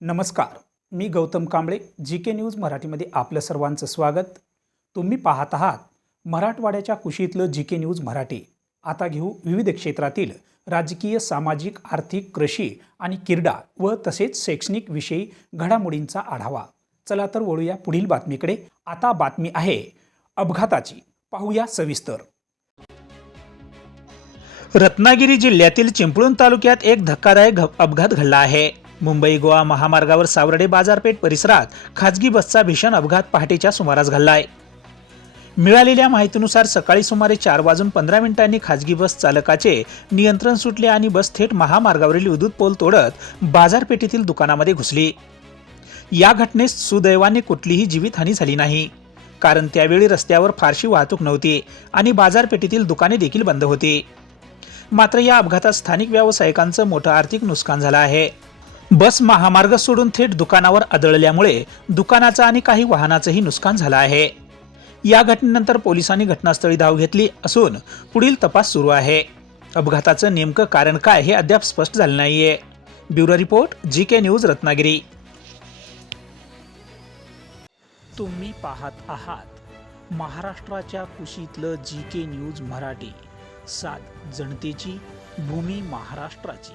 नमस्कार. मी Gautam Kamble G K news मराठीमध्ये आपलं सर्वांचं स्वागत. तुम्ही पाहत आहात मराठवाड्याच्या कुशीतलं जी के न्यूज मराठी. आता घेऊ विविध क्षेत्रातील राजकीय सामाजिक आर्थिक कृषी आणि क्रीडा व तसेच शैक्षणिक विषयी घडामोडींचा आढावा. चला तर वळूया पुढील बातमीकडे. आता बातमी आहे अपघाताची. पाहूया सविस्तर. रत्नागिरी जिल्ह्यातील चिंपळूण तालुक्यात एक धक्कादायक घ- अपघात घडला आहे. मुंबई गोवा महामार्गावर सावर्डे बाजारपेठ परिसरात खाजगी बसचा भीषण अपघात पहाटेच्या सुमारास घडलाय. मिळालेल्या माहितीनुसार सकाळी सुमारे चार वाजून पंधरा मिनिटांनी खाजगी बस चालकाचे नियंत्रण सुटले आणि बस थेट महामार्गावरील विद्युत पोल तोडत बाजारपेठेतील दुकानामध्ये घुसली. या घटनेस सुदैवाने कुठलीही जीवितहानी झाली नाही. कारण त्यावेळी रस्त्यावर फारशी वाहतूक नव्हती आणि बाजारपेठेतील दुकाने देखील बंद होती. मात्र या अपघातात स्थानिक व्यावसायिकांचं मोठं आर्थिक नुकसान झालं आहे. बस महामार्ग सोडून थेट दुकानावर आदळल्यामुळे दुकानाचं आणि काही वाहनाचंही नुकसान झालं आहे. या घटनेनंतर पोलिसांनी घटनास्थळी धाव घेतली असून पुढील तपास सुरू आहे. अपघाताचं नेमकं कारण काय हे अद्याप स्पष्ट झालं नाहीये. Bureau report G K news Ratnagiri. तुम्ही पाहत आहात महाराष्ट्राच्या कुशीतलं जी के न्यूज मराठी. सात जनतेची भूमी महाराष्ट्राची.